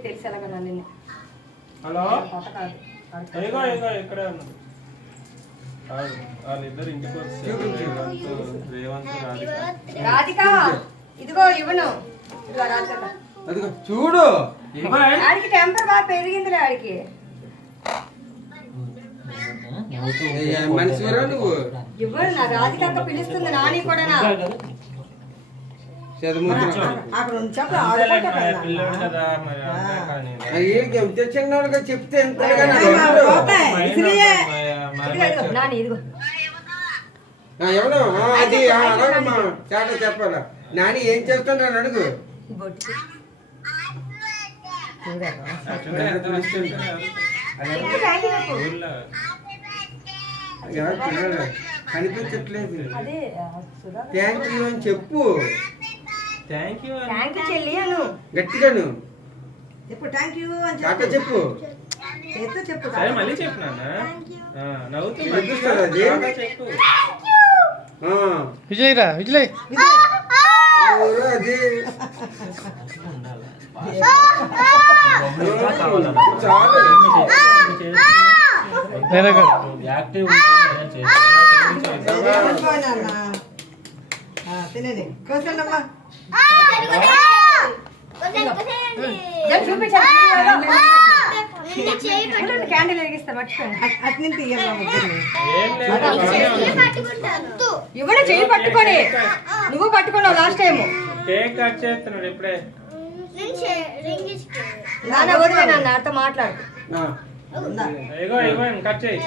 రాధికకి తెలిసి ఎలాగన్నా నిన్ను. హలో కాదు ఏగో ఇక్కడే ఉన్నది. వాళ్ళిద్దరు ఇంటికి వస్తే రేవంత్ రాధిక ఇదిగో ఇవ్వను. ఇదిగో రాధిక అదిగో చూడు. ఆడికి టెంపర్ బాగా పెరిగిందిలే ఆడికి. మనిషిరా నువ్వు. ఇవ్వను నా రాధిక అక్క పిలుస్తుంది. నాని కూడా అక్కడ పిల్లడు కదా చిన్నగా చెప్తే నాని ఇదిగో ఎవరు అది అలాగమ్మా చాలా చెప్పాలా. నాని ఏం చేస్తున్నాడు అడుగు. కనిపించట్లేదు. థ్యాంక్ యూ అని చెప్పు. థ్యాంక్ యూ చెల్లి అను గట్టిగాను చెప్పు. థ్యాంక్ యూ అని చెప్పు. చెప్పు సరే మళ్ళీ చెప్పు నాన్న. నవ్వుతూ చెప్పు. విజయ్ అది యాక్టివ్ తినేది క్యాండిల్ వెలిగిస్తా మర్చిపోయింది. ఇవ్వడు చెయ్యి పట్టుకొని. నువ్వు పట్టుకున్నావు లాస్ట్ టైం. కేక్ కట్ చేస్తున్నాడు ఇప్పుడే. నాన్న వదిలే నాన్న నాతో మాట్లాడు. కట్ చేయి.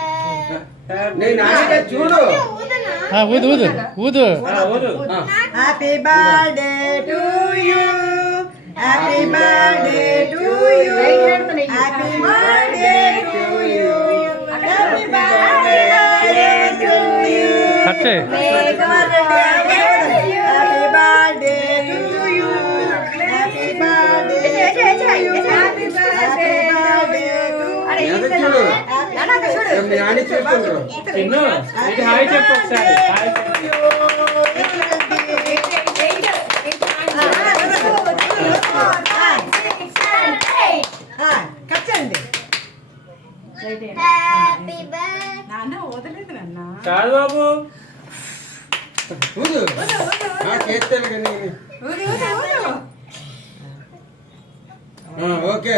చూడు. ఊదు ఊదు ఊదు. Happy birthday to you. Happy birthday to you. Happy birthday to you. Happy birthday to you. Cut చేయి. Happy birthday to you. Happy birthday to you. Happy birthday చూడు. హాయ్ చెప్పు ఒకసారి. కాదు బాబు ఓకే.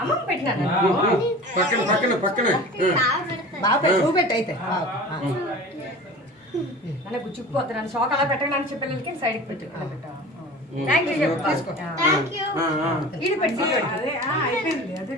అమ్మ పెట్టినా పక్కన పక్కన పక్కన బాగా చూపెట్టు అయితే. అలా గుచ్చిపోతాను. నన్ను షాక్ అలా పెట్టడానికి పిల్లలకి సైడ్కి పెట్టు. థ్యాంక్ యూ చెప్పు. తీసుకో. ఇది పెట్టి అయిపోయింది. అదే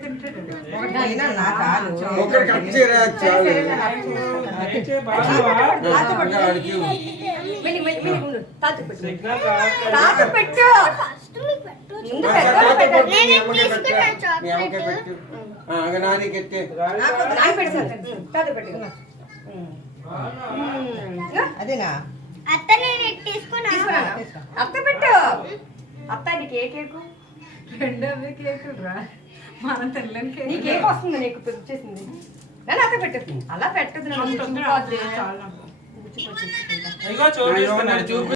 పెట్టు. అదేనా అత్త పెట్టు. అత్త అది కేకు రెండవే కేకులు రా. మనం తెల్లని కేక్. నీ కేక్ వస్తుంది నీకు వచ్చేసింది. నేను అత్త పెట్టు. అలా పెట్టదు.